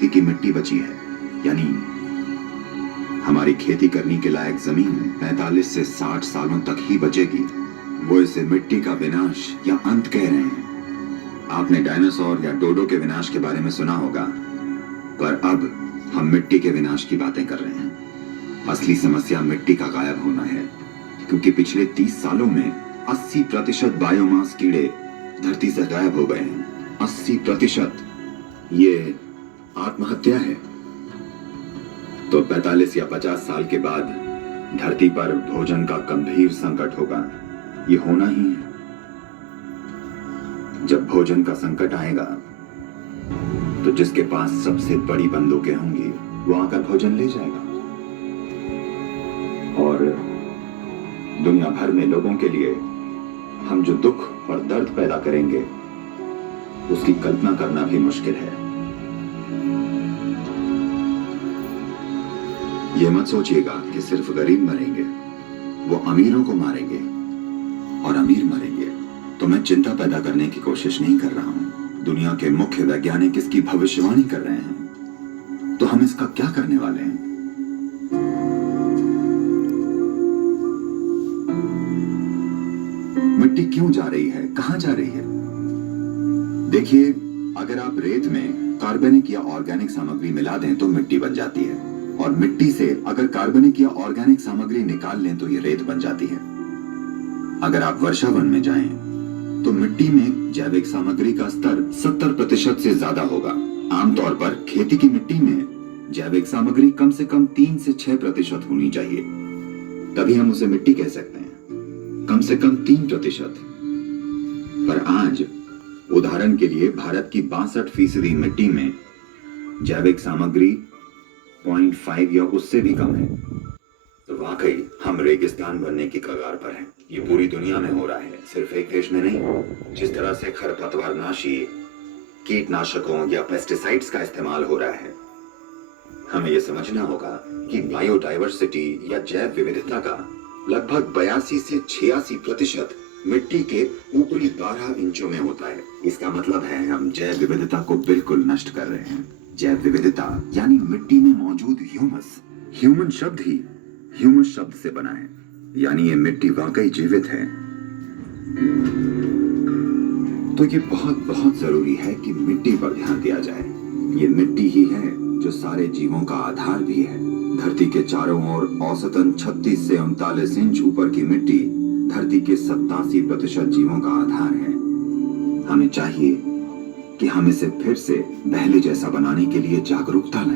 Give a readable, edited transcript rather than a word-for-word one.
की मिट्टी बची है, यानी हमारी खेती करने के लायक जमीन 45 से 60 सालों तक ही बचेगी। वो इसे मिट्टी का विनाश या अंत कह रहे हैं। आपने डायनासोर या डोडो के विनाश के बारे में सुना होगा, पर अब हम मिट्टी के विनाश की बातें कर रहे हैं। असली समस्या मिट्टी का गायब होना है, क्योंकि पिछले 30 सालों में 80% बायोमास कीड़े धरती से गायब हो गए हैं। 80%। ये आत्महत्या है। तो 45 या 50 साल के बाद धरती पर भोजन का गंभीर संकट होगा। ये होना ही है। जब भोजन का संकट आएगा तो जिसके पास सबसे बड़ी बंदूकें होंगी वो आकर भोजन ले जाएगा, और दुनिया भर में लोगों के लिए हम जो दुख और दर्द पैदा करेंगे उसकी कल्पना करना भी मुश्किल है। ये मत सोचिएगा कि सिर्फ गरीब मरेंगे, वो अमीरों को मारेंगे और अमीर मरेंगे। तो मैं चिंता पैदा करने की कोशिश नहीं कर रहा हूं। दुनिया के मुख्य वैज्ञानिक इसकी भविष्यवाणी कर रहे हैं, तो हम इसका क्या करने वाले हैं? मिट्टी क्यों जा रही है, कहां जा रही है? देखिए, अगर आप रेत में कार्बनिक या ऑर्गेनिक सामग्री मिला दें तो मिट्टी बन जाती है, और मिट्टी से अगर कार्बनिक या ऑर्गेनिक सामग्री निकाल लें तो ये रेत बन जाती है। अगर आप वर्षा वन में जाएं तो मिट्टी में जैविक सामग्री का स्तर 70% से ज्यादा होगा। आमतौर पर खेती की मिट्टी में जैविक सामग्री कम से कम 3 से 6% होनी चाहिए, तभी हम उसे मिट्टी कह सकते हैं। कम से कम 3%। पर आज उदाहरण के लिए भारत की 62% मिट्टी में जैविक सामग्री 0.5 या उससे भी कम है। तो वाकई हम रेगिस्तान बनने की कगार पर हैं। ये पूरी दुनिया में हो रहा है, सिर्फ एक देश में नहीं। जिस तरह से खरपतवारनाशी, कीटनाशकों या पेस्टिसाइड्स का इस्तेमाल हो रहा है, हमें यह समझना होगा कि बायोडायवर्सिटी या जैव विविधता का लगभग 82 से 86% मिट्टी के ऊपरी 12 इंचों में होता है। इसका मतलब है हम जैव विविधता को बिल्कुल नष्ट कर रहे हैं। जैव विविधता यानी मिट्टी में मौजूद ह्यूमस। ह्यूमन शब्द ही ह्यूमस शब्द से बना है, यानी ये मिट्टी वाकई जीवित है। तो ये बहुत बहुत जरूरी है कि मिट्टी पर ध्यान दिया जाए। ये मिट्टी ही है जो सारे जीवों का आधार भी है। धरती के चारों ओर औसतन 36 से 39 इंच ऊपर की मिट्टी धरती के 87% जीवों का आधार है। हमें चाहिए कि हम इसे फिर से पहले जैसा बनाने के लिए जागरूकता लाएं।